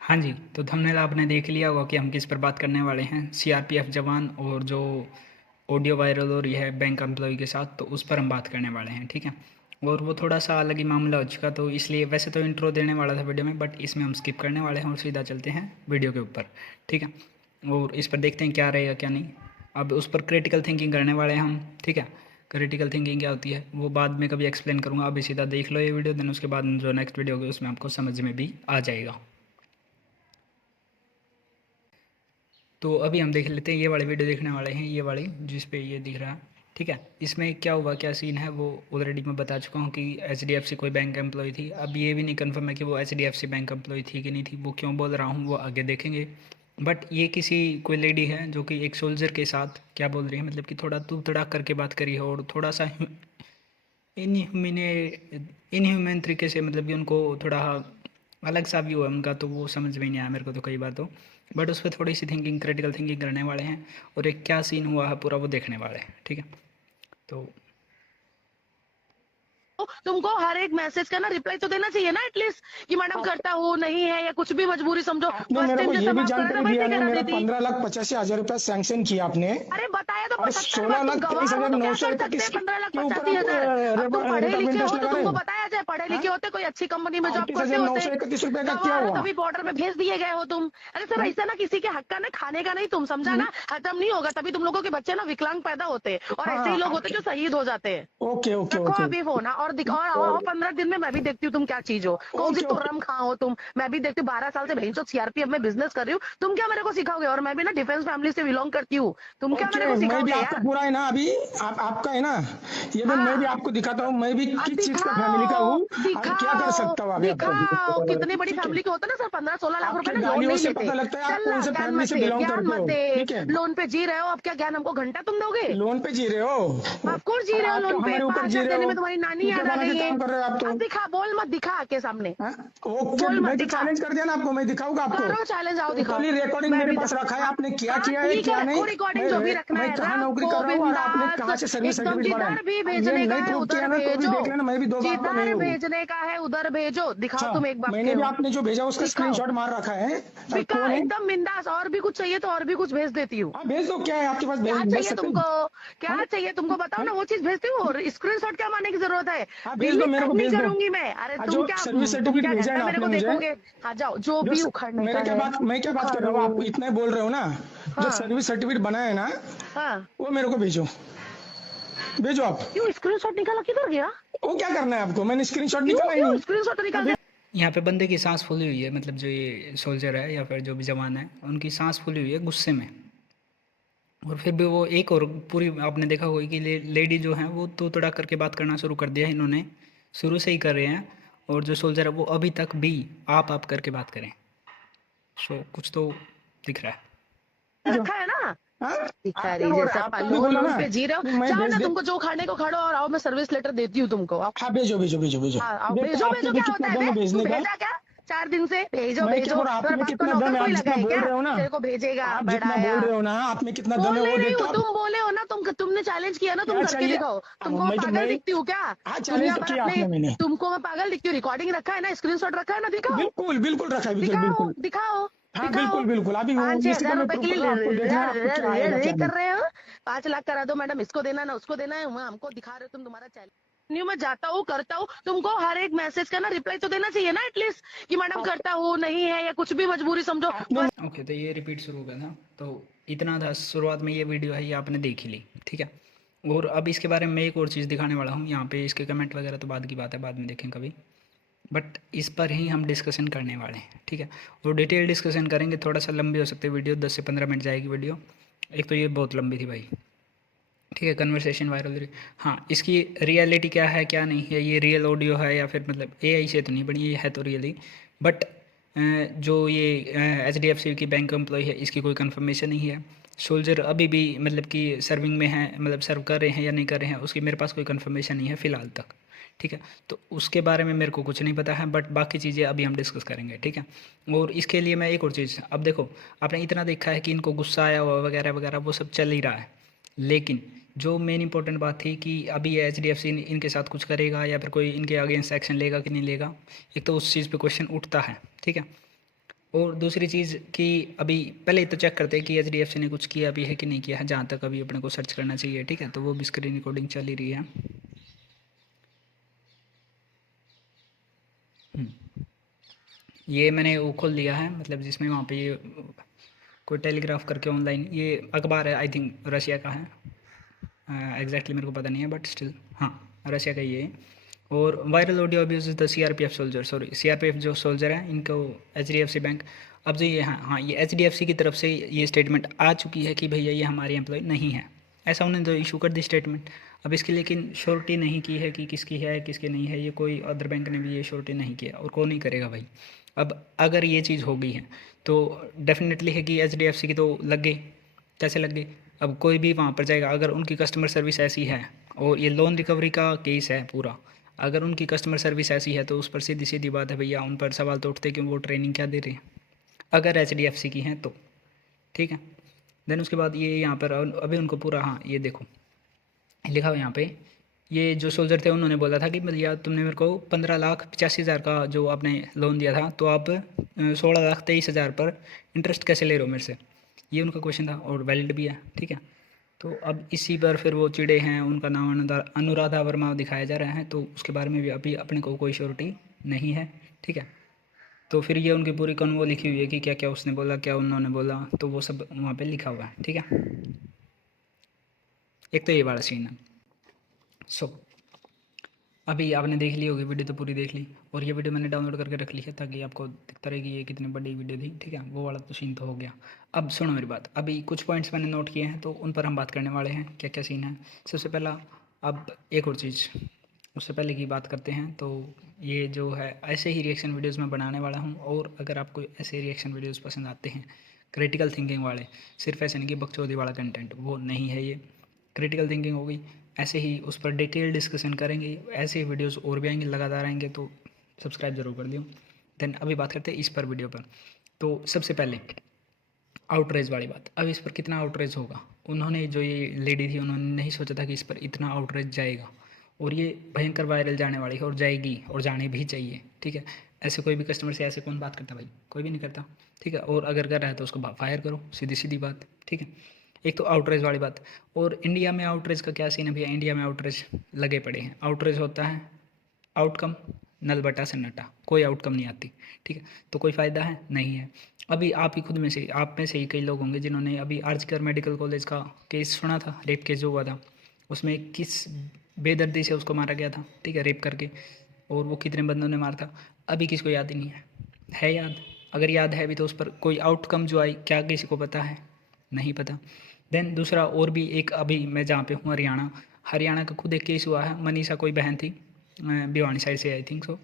हाँ जी, तो थंबनेल आपने देख लिया होगा कि हम किस पर बात करने वाले हैं। सीआरपीएफ जवान और जो ऑडियो वायरल हो रही है बैंक एम्प्लॉय के साथ, तो उस पर हम बात करने वाले हैं, ठीक है। और वो थोड़ा सा अलग ही मामला हो चुका, तो इसलिए वैसे तो इंट्रो देने वाला था वीडियो में, बट इसमें हम स्किप करने वाले हैं और सीधा चलते हैं वीडियो के ऊपर, ठीक है। और इस पर देखते हैं क्या रहेगा क्या नहीं। अब उस पर क्रिटिकल थिंकिंग करने वाले हैं हम, ठीक है। क्रिटिकल थिंकिंग क्या होती है वो बाद में कभी एक्सप्लेन करूँगा, अभी सीधा देख लो ये वीडियो, देन उसके बाद जो नेक्स्ट वीडियो होगी उसमें आपको समझ में भी आ जाएगा। तो अभी हम देख लेते हैं, ये वाले वीडियो देखने वाले हैं, ये वाले जिस पे ये दिख रहा है, ठीक है। इसमें क्या हुआ, क्या सीन है, वो ऑलरेडी मैं बता चुका हूँ कि एचडीएफसी कोई बैंक एम्प्लॉय थी। अब ये भी नहीं कंफर्म है कि वो एचडीएफसी बैंक एम्प्लॉय थी कि नहीं थी, वो क्यों बोल रहा हूँ वो आगे देखेंगे। बट ये किसी कोई लेडी है जो कि एक सोल्जर के साथ क्या बोल रही है, मतलब कि थोड़ा तू तड़ाक करके बात करी है और थोड़ा सा इनह्यूमने इनह्यूमन तरीके से, मतलब कि उनको थोड़ा अलग सा व्यू है उनका, तो वो समझ में नहीं आया मेरे को तो कई बार तो। बट उस पर थोड़ी सी थिंकिंग, क्रिटिकल थिंकिंग करने वाले हैं और एक क्या सीन हुआ है पूरा वो देखने वाले हैं, ठीक है। तो तुमको हर एक मैसेज का ना रिप्लाई तो देना चाहिए ना एटलीस्ट, कि मैडम करता हूँ नहीं है या कुछ भी मजबूरी समझो। आपने फर्स्ट मेरे टाइम को ये जैसा भी माफ करो ना जानकारी दिया वैसे नहीं, करा मेरा देती। 15,85,000 रुपया सैंक्शन किया आपने। अरे बताया तो और 75 बार, सोलह तुम लाख गवाह तेईस हो हजार तो नौ क्या सौ कर सकते हैं? इकतीस 15 लाख के ऊपर पचासी आप हजार अब तुम पढ़े रेट ऑफ लिखे हो इंटरेस्ट तो लगा रहे तुमको हो। बताया जाए, पढ़े लिखे होते कोई अच्छी कंपनी में जॉब अड़तीस करते हजार नौ होते। सौ इकतीस रुपए का क्या गवाह हो हुआ? तभी बॉर्डर में भेज दिए गए हो तुम। अरे सर ऐसा ना किसी के हक का ना खाने का नहीं, तुम समझा ना, हजम नहीं होगा तभी तुम लोगों के बच्चे ना विकलांग पैदा होते हैं और ऐसे ही हाँ, लोग होते हैं जो शहीद हो जाते हैं। ओके ओके रखो ओके अभी फोन और दिखाओ, आओ 15 दिन में मैं भी देखती हूँ तुम क्या चीज हो, कौन सी ओके ओके। तुर्रम खां हो तुम। मैं भी देखती हूँ, 12 साल से भैंसो सीआरपीएफ में बिजनेस कर रही हूँ, तुम क्या मेरे को सिखाओगे? और मैं भी ना डिफेंस फैमिली से बिलोंग करती हूँ, तुम क्या मेरे ओके, को मैं भी सिखाओगे आपका यार? पूरा है ना अभी। आपका है ना, ये भी मैं भी हाँ, आपको दिखाता हूँ, मैं भी किस चीज का फैमिली का दिखाओ हूँ और क्या कर दिखाओ सकता हूँ अभी आपको। दिखाओ, कितनी बड़ी ठीक है, फैमिली के होते ना सर, 15-16 लाख रुपए आपके ना लोन गालियों नहीं से लेते। पता लगता है आप चल कौन ना, से ज्ञान फैमिली मत से दे, बिलोंग ज्ञान करते मत हो। दे। ठीक है, लोन पे जी रहे हो, अब क्या ज्ञान हमको घंटा तुम दोगे? लोन पे जी रहे हो ऑफकोर्स जी और रहे हो आप तो लोन पे, हमारे ऊपर 5 जी लाख रहे देने हो। में तुम्हारी नानी कुत्ते याद आ खाना के गई है। काम कर रहे हो आप तो। अब दिखा, बोल मत, दिखा आके सामने, हाँ? ओके, बोल मत, मैं तो दिखा। चैलेंज कर दिया ना आपको, मैं दिखाऊंगा आपको। करो चैलेंज, आओ दिखाओ। टोटली रिकॉर्डिंग मैं मेरे भी पास रखा है, हाँ, आपने क्या हाँ किया है ठीक क्या है, नहीं। रखो रिकॉर्डिंग जो भी रखना मैं है, कहाँ नौकरी रखो कर रहा हूँ और आपने बिंदास। कहाँ से सर्विस एकदम सर्टिफिकेट बनाया। जिधर भी अब ये भेजने का नहीं है प्रूव उधर किया ना तो भी भेजो, देख लेना, मैं भी दो बाप का नहीं जिधर हूँ। भेजने का है उधर भेजो। दिखाओ अच्छा, तुम एक बाप मैंने के भी हो, आपने जो भेजा उसका दिखाओ। स्क्रीनशॉट मार रखा है। बिका कौन है? एकदम बिंदास, और भी कुछ चाहिए तो और भी कुछ भेज देती हूँ। हाँ भेज दो, क्या है आपके पास, भेज क्या भेज चाहिए सकते तुमको? हैं। क्या हाँ चाहिए तुमको बताओ हाँ ना, वो चीज भेजती हूँ। स्क्रीनशॉट क्या मारने की जरूरत है? हाँ, भेज दो बिलीव मेरे को, नहीं भेज दो। करूंगी मैं। अरे हाँ, तुम जो क्या, सर्विस तुम सर्टिफिकेट क्या भेजा है घंटा ना मेरे आपने को मुझे, देखोगे? हाँ जाओ, जो जो भी उखाड़ने का मेरे क्या है बात, मैं क्या बात कर रहा उखाड़ो। हूँ, आप इतना ही बोल रहे हो ना। जो हाँ सर्विस सर्टिफिकेट बनाया है ना, हाँ, वो मेरे को भेजो, भेजो आप। क्यों स्क्रीनशॉट निकाला, किधर गया? वो क्या करना है आपको, मैंने स्क्रीनशॉट क्यों निकाला ही क्यों नहीं। स्क्रीनशॉट हाँ, निकाल दे? यहाँ पे बंदे की सांस फूली हुई है, मतलब जो ये सोल्जर है या फिर जो भी जवान है, उनकी सांस फूली हुई है गुस्से में। और फिर भी वो एक और पूरी आपने देखा होगा कि लेडी जो है वो तो तड़ा करके बात करना शुरू कर दिया है इन्होंने, शुरू से ही कर रहे हैं। और जो सोल्जर है वो अभी तक भी आप करके बात करें। सो कुछ तो दिख रहा है। भेजो। रखा है ना, हाँ, आप क्या भिखारी बोल रहे हैं, जैसा आपने अभी लोन बोला लोन ना पे जी रहे हो। कि मैं जाओ भेज ना, दे। तुमको जो खाने को खाड़ो और आओ, मैं सर्विस लेटर देती हूँ तुमको, आओ। हाँ भेजो भेजो भेजो भेजो। हाँ आओ, देखते हैं भेजो आप पे भेजो, भी क्या कितना होता है दम बे? है तू भेजने का। भेजा क्या? 4 दिन से भेजो मैं क्या भेजो, बोल रहा हूँ, आप तेरे में पास कोई कितना दम नौकर है, कोई आप लगा जितना है बोल क्या रहे हो ना, तेरे को भेजेगा आप जितना बढ़ाया? बोल रहे हो ना, आप में कितना दम बोल है वो नहीं रही देखता हूँ, आप। तुम बोले हो ना, तुमने चैलेंज किया ना, तुम क्या करके चाहिए? दिखाओ। अब तुमको मैं मैं तो पागल मैं, दिखती हूँ क्या? हाँ दुनिया चैलेंज तो भर किया अपने, आपने मैंने। तुमको मैं पागल दिखती हूँ? रिकॉर्डिंग रखा है ना, स्क्रीनशॉट रखा है ना, दिखाओ। बिल्कुल बिल्कुल रखा है, बिल्कुल दिखाओ बिल्कुल। दिखाओ हाँ दिखाओ। बिल्कुल बिल्कुल, अभी वो पाँच छह इसी को हजार मैं रुपए प्रूव के कर रहा लिए हूँ, आपको देखना है आपको क्या आएगा क्या कर नहीं। रहे हो। 5 लाख करा दो मैडम, इसको देना ना उसको देना है, मैं हमको दिखा रहे हो तुम, तुम्हारा चैलेंज। न्यू मैं जाता हूँ करता हूँ, तुमको हर एक मैसेज का ना रिप्लाई तो देना चाहिए ना एटलीस्ट, कि मैडम आप करता हूँ नहीं है या कुछ भी मजबूरी समझो। आपने ओके, तो ये रिपीट शुरू हो गया था, तो इतना था शुरुआत में। ये वीडियो है, ये आपने देख ही ली, ठीक है। और अब इसके बारे में मैं एक और चीज़ दिखाने वाला हूँ यहाँ पे। इसके कमेंट वगैरह तो बाद की बात है, बाद में देखें कभी। बट इस पर ही हम डिस्कशन करने वाले हैं, ठीक है। और डिटेल डिस्कशन करेंगे, थोड़ा सा लंबी हो सकती है वीडियो, 10 से 15 मिनट जाएगी वीडियो। एक तो ये बहुत लंबी थी भाई, ठीक है। कन्वर्सेशन वायरल रही, हाँ। इसकी रियलिटी क्या है क्या नहीं है, ये रियल ऑडियो है या फिर मतलब एआई से तो नहीं बनी, ये है तो रियली। बट जो ये एच डी एफ सी की बैंक एम्प्लॉय है, इसकी कोई कंफर्मेशन नहीं है। सोल्जर अभी भी मतलब कि सर्विंग में है, मतलब सर्व कर रहे हैं या नहीं कर रहे हैं, उसकी मेरे पास कोई कंफर्मेशन नहीं है फ़िलहाल तक, ठीक है। तो उसके बारे में मेरे को कुछ नहीं पता है, बट बाकी चीज़ें अभी हम डिस्कस करेंगे, ठीक है। और इसके लिए मैं एक और चीज़, अब देखो, आपने इतना देखा है कि इनको गुस्सा आया हुआ वगैरह वगैरह, वो सब चल ही रहा है। लेकिन जो मेन इंपॉर्टेंट बात थी कि अभी एच डी एफ सी इनके साथ कुछ करेगा या फिर कोई इनके अगेंस्ट एक्शन लेगा कि नहीं लेगा, एक तो उस चीज़ पे क्वेश्चन उठता है, ठीक है। और दूसरी चीज़ कि अभी पहले तो चेक करते हैं कि HDFC ने कुछ किया अभी है कि नहीं किया है, जहाँ तक अभी अपने को सर्च करना चाहिए, ठीक है। तो वो भी स्क्रीन रिकॉर्डिंग चल ही रही है। ये मैंने वो खोल लिया है, मतलब जिसमें वहाँ पे ये कोई टेलीग्राफ करके ऑनलाइन ये अखबार है, आई थिंक रशिया का है, एग्जैक्टली मेरे को पता नहीं है, बट स्टिल हाँ रशिया का ये है। और viral audio abuse the CRPF soldier, sorry CRPF जो सोल्जर है इनको HDFC बैंक, अब जो ये हाँ ये HDFC की तरफ से ये स्टेटमेंट आ चुकी है कि भैया ये हमारी एम्प्लॉय नहीं है, ऐसा उन्होंने तो इशू कर दी स्टेटमेंट। अब इसकी लेकिन श्योरिटी नहीं की है कि किसकी है किसकी नहीं है, ये कोई अदर बैंक ने भी ये श्योरिटी नहीं किया और कौन नहीं करेगा भाई। अब अगर ये चीज़ हो गई है तो डेफिनेटली है कि HDFC की तो लग गई, कैसे लग गई। अब कोई भी वहाँ पर जाएगा, अगर उनकी कस्टमर सर्विस ऐसी है, और ये लोन रिकवरी का केस है पूरा, अगर उनकी कस्टमर सर्विस ऐसी है तो उस पर सीधी सीधी बात है भैया, उन पर सवाल तो उठते कि वो ट्रेनिंग क्या दे रहे हैं, अगर HDFC की हैं तो, ठीक है। देन उसके बाद ये यहाँ पर अभी उनको पूरा, हाँ ये देखो लिखा हुआ यहाँ पे, ये जो सोल्जर थे उन्होंने बोला था कि भैया तुमने मेरे को 15,85,000 का जो आपने लोन दिया था, तो आप 16,23,000 पर इंटरेस्ट कैसे ले रहे हो मेरे से, ये उनका क्वेश्चन था और वैलिड भी है, ठीक है। तो अब इसी पर फिर वो चिड़े हैं, उनका नाम अनुराधा वर्मा दिखाया जा रहा है, तो उसके बारे में भी अभी अपने को कोई श्योरिटी नहीं है, ठीक है। तो फिर ये उनकी पूरी कन्वो लिखी हुई है कि क्या क्या उसने बोला, क्या उन्होंने बोला, तो वो सब वहाँ पे लिखा हुआ है, ठीक है। एक तो ये वाला सीन है। सो अभी आपने देख ली होगी वीडियो, तो पूरी देख ली, और ये वीडियो मैंने डाउनलोड करके रख ली है ताकि आपको दिखता रहे कि ये कितनी बड़ी वीडियो थी, ठीक है। वो वाला तो सीन तो हो गया। अब सुनो मेरी बात, अभी कुछ पॉइंट्स मैंने नोट किए हैं तो उन पर हम बात करने वाले हैं, क्या क्या सीन है। सबसे पहला, अब एक और चीज़ उससे पहले की बात करते हैं, तो ये जो है ऐसे ही रिएक्शन वीडियोज़ मैं बनाने वाला हूँ, और अगर आपको ऐसे रिएक्शन वीडियोज़ पसंद आते हैं क्रिटिकल थिंकिंग वाले, सिर्फ ऐसे नहीं कि बकचोदी वाला कंटेंट, वो नहीं है ये। क्रिटिकल थिंकिंग हो गई, ऐसे ही उस पर डिटेल डिस्कशन करेंगे, ऐसे ही वीडियोस और भी आएंगे, लगातार आएंगे, तो सब्सक्राइब जरूर कर दियो। देन अभी बात करते हैं इस पर वीडियो पर। तो सबसे पहले आउटरेज वाली बात, अब इस पर कितना आउटरेज होगा, उन्होंने जो ये लेडी थी उन्होंने नहीं सोचा था कि इस पर इतना आउटरेज जाएगा, और ये भयंकर वायरल जाने वाली है, और जाएगी, और जाने भी चाहिए, ठीक है। ऐसे कोई भी कस्टमर से ऐसे कौन बात करता भाई, कोई भी नहीं करता, ठीक है। और अगर कर रहा है तो उसको फायर करो, सीधी सीधी बात, ठीक है। एक तो आउटरेज वाली बात, और इंडिया में आउटरेज का क्या सीन है भैया, इंडिया में आउटरेज लगे पड़े हैं। आउटरेज होता है आउटकम नल बटा सन्नाटा, कोई आउटकम नहीं आती, ठीक है। तो कोई फ़ायदा है नहीं है। अभी आप ही खुद में से, आप में से ही कई लोग होंगे जिन्होंने अभी आर्जिकर मेडिकल कॉलेज का केस सुना था, रेप केस जो हुआ था, उसमें किस बेदर्दी से उसको मारा गया था, ठीक है, रेप करके, और वो कितने बंदों ने मारा था, अभी किसको याद ही नहीं है याद? अगर याद है भी तो उस पर कोई आउटकम जो आई, क्या किसी को पता है? नहीं पता। देन दूसरा और भी एक, अभी मैं जहाँ पे हूँ हरियाणा का खुद एक केस हुआ है, मनीषा कोई बहन थी, भिवानी साइड से, आई थिंक सो,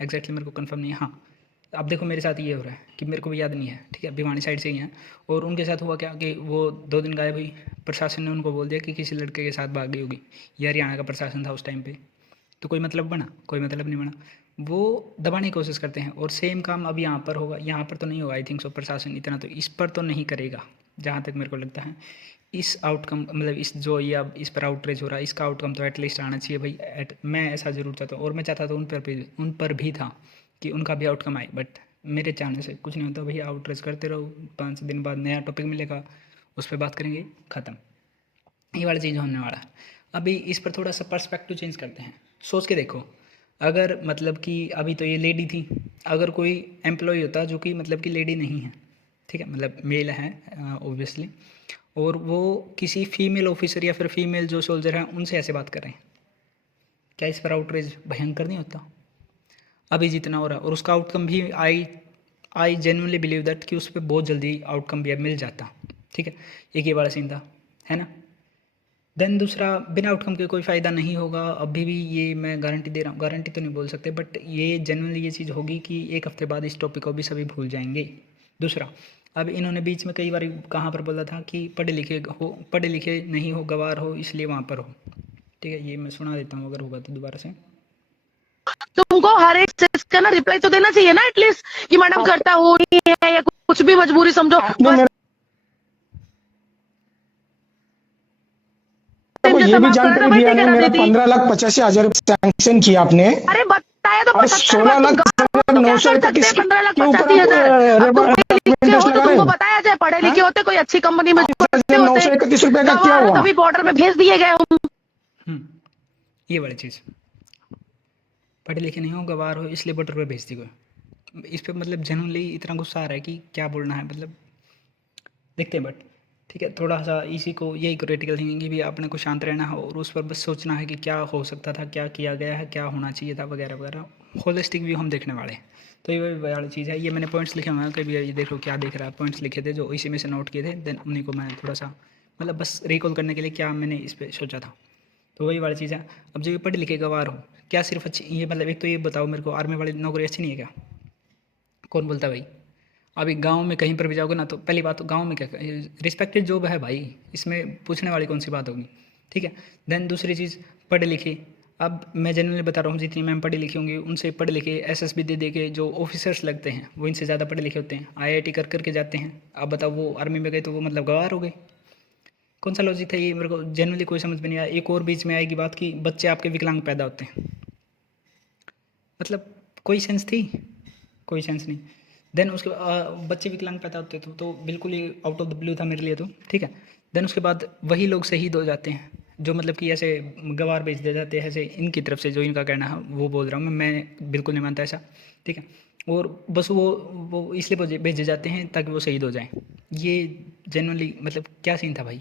एग्जैक्टली मेरे को कंफर्म नहीं है। हाँ, अब देखो मेरे साथ ये हो रहा है कि मेरे को भी याद नहीं है, ठीक है, भिवानी साइड से ही है, और उनके साथ हुआ क्या कि वो 2 दिन गायब हुई, प्रशासन ने उनको बोल दिया कि किसी लड़के के साथ भाग गई होगी। ये हरियाणा का प्रशासन था उस टाइम पे, तो कोई मतलब बना? कोई मतलब नहीं बना। वो दबाने की कोशिश करते हैं, और सेम काम अब यहाँ पर होगा, यहाँ पर तो नहीं होगा आई थिंक सो, प्रशासन इतना तो इस पर तो नहीं करेगा जहाँ तक मेरे को लगता है। इस आउटकम मतलब इस जो ये अब इस पर आउटरेज हो रहा है, इसका आउटकम तो एटलीस्ट आना चाहिए भाई, मैं ऐसा ज़रूर चाहता हूँ, और मैं चाहता था उन पर भी था कि उनका भी आउटकम आए, बट मेरे चाहने से कुछ नहीं होता भैया। आउटरेज करते रहो, 5 दिन बाद नया टॉपिक मिलेगा, उस पर बात करेंगे, ख़त्म। ये वाली चीज़ होने वाला है। अभी इस पर थोड़ा सा पर्सपेक्टिव चेंज करते हैं, सोच के देखो, अगर मतलब कि अभी तो ये लेडी थी, अगर कोई एम्प्लॉय होता जो कि मतलब कि लेडी नहीं है, ठीक है, मतलब मेल है ऑब्वियसली, और वो किसी फीमेल ऑफिसर या फिर फीमेल जो सोल्जर हैं उनसे ऐसे बात कर रहे हैं, क्या इस पर आउटरेज भयंकर नहीं होता? अभी जितना हो रहा है, और उसका आउटकम भी आई जेन्युइनली बिलीव दैट कि उस पर बहुत जल्दी आउटकम भी अब मिल जाता, ठीक है। एक ये बड़ा सीन था, है ना। देन दूसरा, बिना आउटकम के कोई फ़ायदा नहीं होगा, अभी भी ये मैं गारंटी दे रहा हूँ, गारंटी तो नहीं बोल सकते, बट ये जेन्युइनली ये चीज़ होगी कि 1 हफ्ते बाद इस टॉपिक को भी सभी भूल जाएंगे। दूसरा, अब इन्होंने बीच में कई बार कहाँ पर बोला था कि पढ़े लिखे नहीं हो, गवार हो, इसलिए वहाँ पर हो, ठीक है। ये मैं सुना देता हूँ अगर होगा तो दोबारा से। तुमको हर एक चीज का ना रिप्लाई तो देना चाहिए ना एटलीस्ट, कि मैडम करता हो नहीं है या कुछ भी मजबूरी समझो। आपने मेरे को ये भी जानकारी दिया नहीं, मेरा 15,85,000 सैंक्शन किया आपने, अरे बताया तो और 16,900 के ऊपर पढ़े लिखे होते, कोई अच्छी कंपनी में होते, 931 रुपए का क्या हुआ? तभी बॉर्डर में भेज दिए गए हूँ। ये वाली चीज़, पढ़े लिखे नहीं हो, गवार हो, इसलिए बॉर्डर पे भेज दी गई। इस पे मतलब जनरली इतना गुस्सा आ रहा है कि क्या बोलना है, मतलब देखते हैं। बट ठीक है, थोड़ा सा इसी को यही क्रिटिकल थिंकिंग कि भी अपने को शांत रहना है और उस पर बस सोचना है कि क्या हो सकता था, क्या किया गया है, क्या होना चाहिए था, वगैरह वगैरह। होलिस्टिक व्यू हम देखने वाले हैं। तो ये वाली चीज़ है। ये मैंने पॉइंट्स लिखे हुए हैं, कभी ये देखो क्या देख रहा है, पॉइंट्स लिखे थे जो इसी में से नोट किए थे, देन उन्हीं को मैं थोड़ा सा मतलब बस रिकॉल करने के लिए क्या मैंने इस पर सोचा था। तो वही वाली चीज़ है। अब जो ये पढ़े लिखे गवार हो, क्या सिर्फ अच्छी ये मतलब एक तो ये बताओ मेरे को, आर्मी वाली नौकरी अच्छी नहीं है क्या? कौन बोलता है भाई? अभी गांव में कहीं पर भी जाओगे ना, तो पहली बात तो गांव में क्या रिस्पेक्टेड जॉब है भाई, इसमें पूछने वाली कौन सी बात होगी, ठीक है। देन दूसरी चीज़, पढ़े लिखे। अब मैं जनरली बता रहा हूँ, जितनी मैम पढ़ी लिखी होंगी उनसे पढ़े लिखे एसएसबी दे के जो ऑफिसर्स लगते हैं वो इनसे ज़्यादा पढ़े लिखे होते हैं, आईआईटी कर करके जाते हैं। अब बताओ वो आर्मी में गए तो वो मतलब गवार हो गए? कौन सा लॉजिक था ये, मेरे को जनरली कोई समझ में नहीं आया। एक और बीच में आएगी बात कि बच्चे आपके विकलांग पैदा होते हैं, मतलब कोई सेंस थी? कोई सेंस नहीं। देन उसके बच्चे विकलांग पैदा होते थे तो बिल्कुल ही आउट ऑफ द ब्लू था मेरे लिए, तो ठीक है। देन उसके बाद वही लोग शहीद हो जाते हैं जो मतलब कि ऐसे गवार भेज दिए जाते हैं, ऐसे इनकी तरफ से, जो इनका कहना है वो बोल रहा हूँ मैं बिल्कुल नहीं मानता ऐसा, ठीक है। और बस वो इसलिए भेजे जाते हैं ताकि वो शहीद हो जाएं। ये जनरली मतलब क्या सीन था भाई?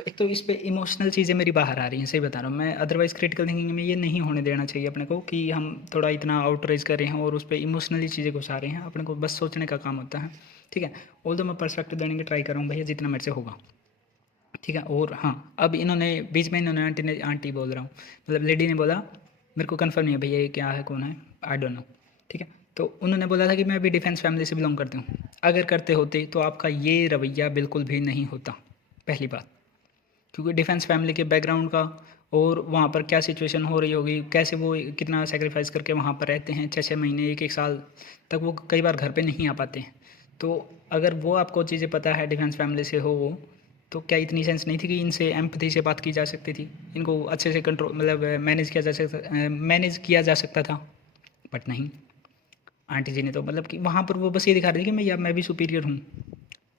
एक तो इस पे इमोशनल चीज़ें मेरी बाहर आ रही हैं, सही बता रहा हूँ मैं। अदरवाइज़ क्रिटिकल थिंकिंग में ये नहीं होने देना चाहिए अपने को कि हम थोड़ा इतना आउटरेज कर रहे हैं और उस पर इमोशनली चीज़ें घुसा रहे हैं। अपने को बस सोचने का काम होता है, ठीक है। ऑल्दो मैं पर्सपेक्टिव देने की ट्राई करूँ भैया जितना मेरे से होगा, ठीक है। और हाँ, अब इन्होंने बीच में इन्होंने आंटी बोल रहा हूँ, मतलब लेडी ने बोला, मेरे को कन्फर्म नहीं है भैया ये क्या है, कौन है, आई डोंट नो, ठीक है। तो उन्होंने बोला था कि मैं अभी डिफेंस फैमिली से बिलोंग करती हूँ। अगर करते होते तो आपका ये रवैया बिल्कुल भी नहीं होता, पहली बात। क्योंकि डिफेंस फैमिली के बैकग्राउंड का और वहाँ पर क्या सिचुएशन हो रही होगी, कैसे वो कितना सेक्रीफाइस करके वहाँ पर रहते हैं, 6-6 महीने, 1-1 साल तक वो कई बार घर पे नहीं आ पाते हैं। तो अगर वो आपको चीज़ें पता है, डिफेंस फैमिली से हो वो, तो क्या इतनी सेंस नहीं थी कि इनसे एम्पथी से बात की जा सकती थी, इनको अच्छे से कंट्रोल मतलब मैनेज किया जा सकता था? बट नहीं, आंटी जी ने तो मतलब कि वहाँ पर वो बस ये दिखा रही थी कि मैं भी सुपीरियर हूँ,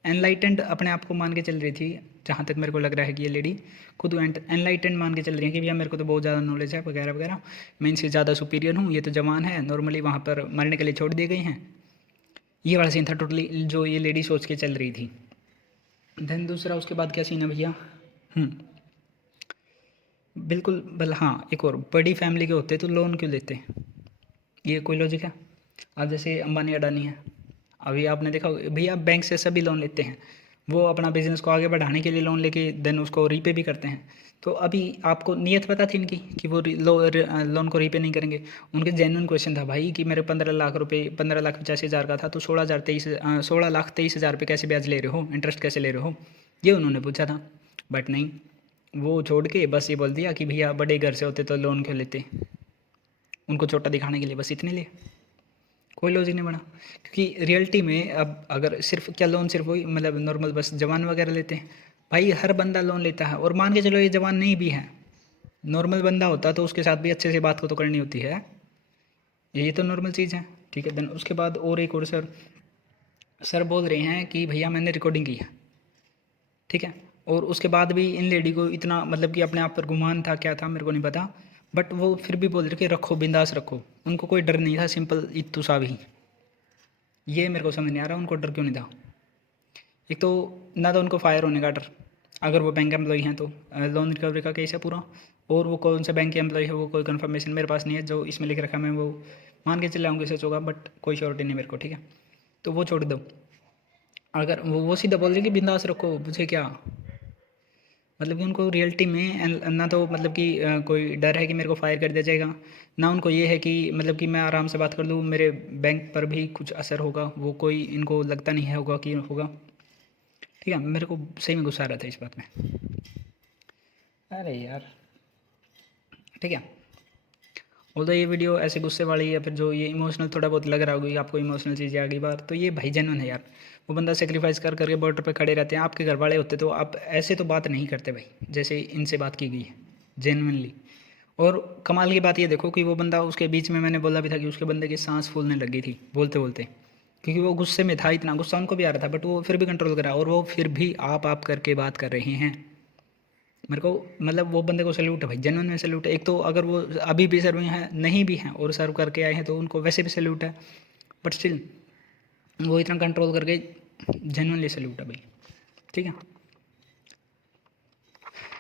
एनलाइटेंड अपने आप को मान के चल रही थी। जहाँ तक मेरे को लग रहा है कि ये लेडी खुद एनलाइटेंड मान के चल रही है कि भैया मेरे को तो बहुत ज़्यादा नॉलेज है, वगैरह वगैरह, मैं इनसे ज़्यादा सुपीरियर हूँ, ये तो जवान है, नॉर्मली वहाँ पर मरने के लिए छोड़ दिए गए हैं। ये वाला सीन था टोटली जो ये लेडी सोच के चल रही थी। देन दूसरा उसके बाद क्या सीन है भैया? बिल्कुल बल हाँ, एक और, बड़ी फैमिली के होते तो लोन क्यों लेते? ये कोई लॉजिक है? अब जैसे अंबानी अडानी है, अभी आपने देखा भैया बैंक से सभी लोन लेते हैं, वो अपना बिजनेस को आगे बढ़ाने के लिए लोन लेके देन उसको रीपे भी करते हैं। तो अभी आपको नीयत पता थी इनकी कि वो लोन को रीपे नहीं करेंगे? उनके जेन्युइन क्वेश्चन था भाई कि मेरे 15 लाख रुपए, 15,85,000 का था, तो 16,23,000 रुपये कैसे ब्याज ले रहे हो, इंटरेस्ट कैसे ले रहे हो, ये उन्होंने पूछा था। बट नहीं, वो छोड़ के बस ये बोल दिया कि भैया बड़े घर से होते तो लोन क्यों लेते, उनको छोटा दिखाने के लिए, बस इतने लिए। कोई लॉजिक नहीं बना। क्योंकि रियलिटी में अब अगर सिर्फ क्या लोन सिर्फ वही मतलब नॉर्मल बस जवान वगैरह लेते हैं? भाई हर बंदा लोन लेता है, और मान के चलो ये जवान नहीं भी है, नॉर्मल बंदा होता तो उसके साथ भी अच्छे से बात को तो करनी होती है, ये तो नॉर्मल चीज़ है, ठीक है। देन उसके बाद और एक और, सर बोल रहे हैं कि भैया मैंने रिकॉर्डिंग की है, ठीक है। और उसके बाद भी इन लेडी को इतना मतलब कि अपने आप पर गुमान था, क्या था मेरे को नहीं पता, बट वो फिर भी बोल रहे कि रखो, बिंदास रखो, उनको कोई डर नहीं था, सिंपल इतू सा भी। ये मेरे को समझ नहीं आ रहा उनको डर क्यों नहीं था। एक तो ना तो उनको फायर होने का डर, अगर वो बैंक एम्प्लॉय हैं तो लोन रिकवरी का केस है पूरा, और वो कौन सा बैंक के एम्प्लॉय है वो कोई कंफर्मेशन मेरे पास नहीं है, जो इसमें लिख रखा है मैं वो मान के चले आऊँगी सच होगा, बट कोई श्योरिटी नहीं मेरे को, ठीक है। तो वो छोड़ दो। अगर वो सीधा बोल रहे कि बिंदास रखो, मुझे क्या मतलब कि उनको रियलिटी में ना तो मतलब कि कोई डर है कि मेरे को फायर कर दिया जाएगा, ना उनको ये है कि मतलब कि मैं आराम से बात कर लूँ, मेरे बैंक पर भी कुछ असर होगा, वो कोई इनको लगता नहीं है होगा कि होगा, ठीक है। मेरे को सही में गुस्सा आ रहा था इस बात में, अरे यार, ठीक है। तो ये वीडियो ऐसे गुस्से वाली या फिर जो ये इमोशनल थोड़ा बहुत लग रहा होगा कि आपको इमोशनल चीज़ें आ गई बार, तो ये भाई जेन्युइन है यार। वो बंदा सेक्रीफाइस कर करके बॉर्डर पे खड़े रहते हैं, आपके घर वाले होते तो आप ऐसे तो बात नहीं करते भाई जैसे इनसे बात की गई है, जेन्युइनली। और कमाल की बात ये देखो कि वो बंदा उसके बीच में मैंने बोला भी था कि उसके बंदे की सांस फूलने लगी थी बोलते बोलते, क्योंकि वो गुस्से में था, इतना गुस्सा उनको भी आ रहा था, बट वो फिर भी कंट्रोल करा, और वो फिर भी आप करके बात कर रहे हैं। मेरे को मतलब वो बंदे को सैल्यूट है भाई, जेन्युइन में सैल्यूट है। एक तो अगर वो अभी भी सर्व हैं नहीं भी हैं और सर्व करके आए हैं तो उनको वैसे भी सैल्यूट है, बट स्टिल वो इतना कंट्रोल करके जेन्युइनली सैल्यूट है भाई, ठीक है।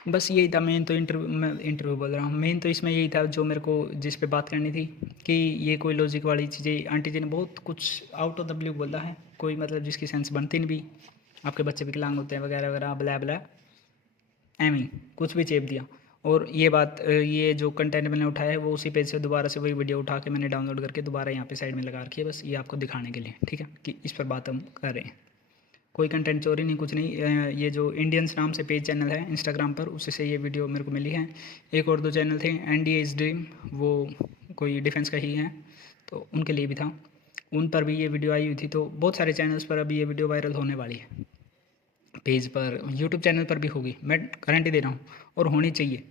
बस यही था मेन, तो इंटरव्यू बोल रहा हूँ, मेन तो इसमें यही था जो मेरे को जिस पे बात करनी थी, कि ये कोई लॉजिक वाली चीज़ें आंटी जी ने बहुत कुछ आउट ऑफ द ब्लू बोला है, कोई मतलब जिसकी सेंस बनती नहीं भी, आपके बच्चे विकलांग होते हैं वगैरह वगैरह ब्ला ब्ला, एमी कुछ भी चेप दिया। और ये बात ये जो कंटेंट मैंने उठाया है वो उसी पेज से दोबारा से वही वीडियो उठा के मैंने डाउनलोड करके दोबारा यहाँ पे साइड में लगा रखी है, बस ये आपको दिखाने के लिए, ठीक है, कि इस पर बात हम कर रहे हैं। कोई कंटेंट चोरी नहीं, कुछ नहीं। ये जो इंडियंस नाम से पेज चैनल है इंस्टाग्राम पर, उसी से ये वीडियो मेरे को मिली है। एक और दो चैनल थे, NDA's ड्रीम, वो कोई डिफेंस का ही है, तो उनके लिए भी था, उन पर भी ये वीडियो आई हुई थी। तो बहुत सारे चैनल्स पर अभी ये वीडियो वायरल होने वाली है, पेज पर, यूट्यूब चैनल पर भी होगी, मैं गारंटी दे रहा हूँ, और होनी चाहिए,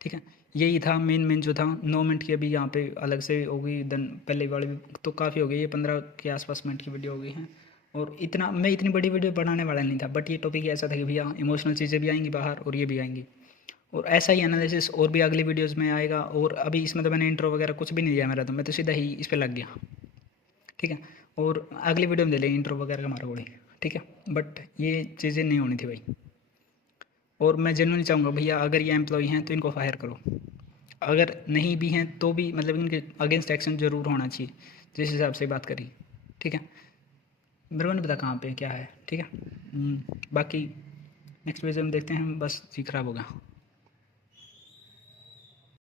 ठीक है। यही था मेन जो था। 9 मिनट की अभी यहाँ पे अलग से होगी, देन पहले वाली तो काफ़ी हो गई, ये 15 के आसपास मिनट की वीडियो हो गई है। और इतना मैं इतनी बड़ी वीडियो बनाने वाला नहीं था, बट ये टॉपिक ऐसा था कि भैया इमोशनल चीज़ें भी आएंगी बाहर और ये भी आएंगी, और ऐसा ही एनालिसिस और भी अगली वीडियोज़ में आएगा। और अभी इसमें तो मैंने इंट्रो वगैरह कुछ भी नहीं दिया मेरा, तो मैं तो सीधा ही इस पर लग गया, ठीक है। और अगली वीडियो में ले लें इंट्रो वगैरह का मारा गोली, ठीक है। बट ये चीज़ें नहीं होनी थी भाई, और मैं जेन्युइनली चाहूँगा भैया अगर ये एम्प्लॉय हैं तो इनको फायर करो, अगर नहीं भी हैं तो भी मतलब इनके अगेंस्ट एक्शन जरूर होना चाहिए, जिस हिसाब से बात करी, ठीक है। मेरे को नहीं पता कहाँ पे क्या है, ठीक है। बाकी नेक्स्ट वीडियो में देखते हैं, बस जी खराब होगा।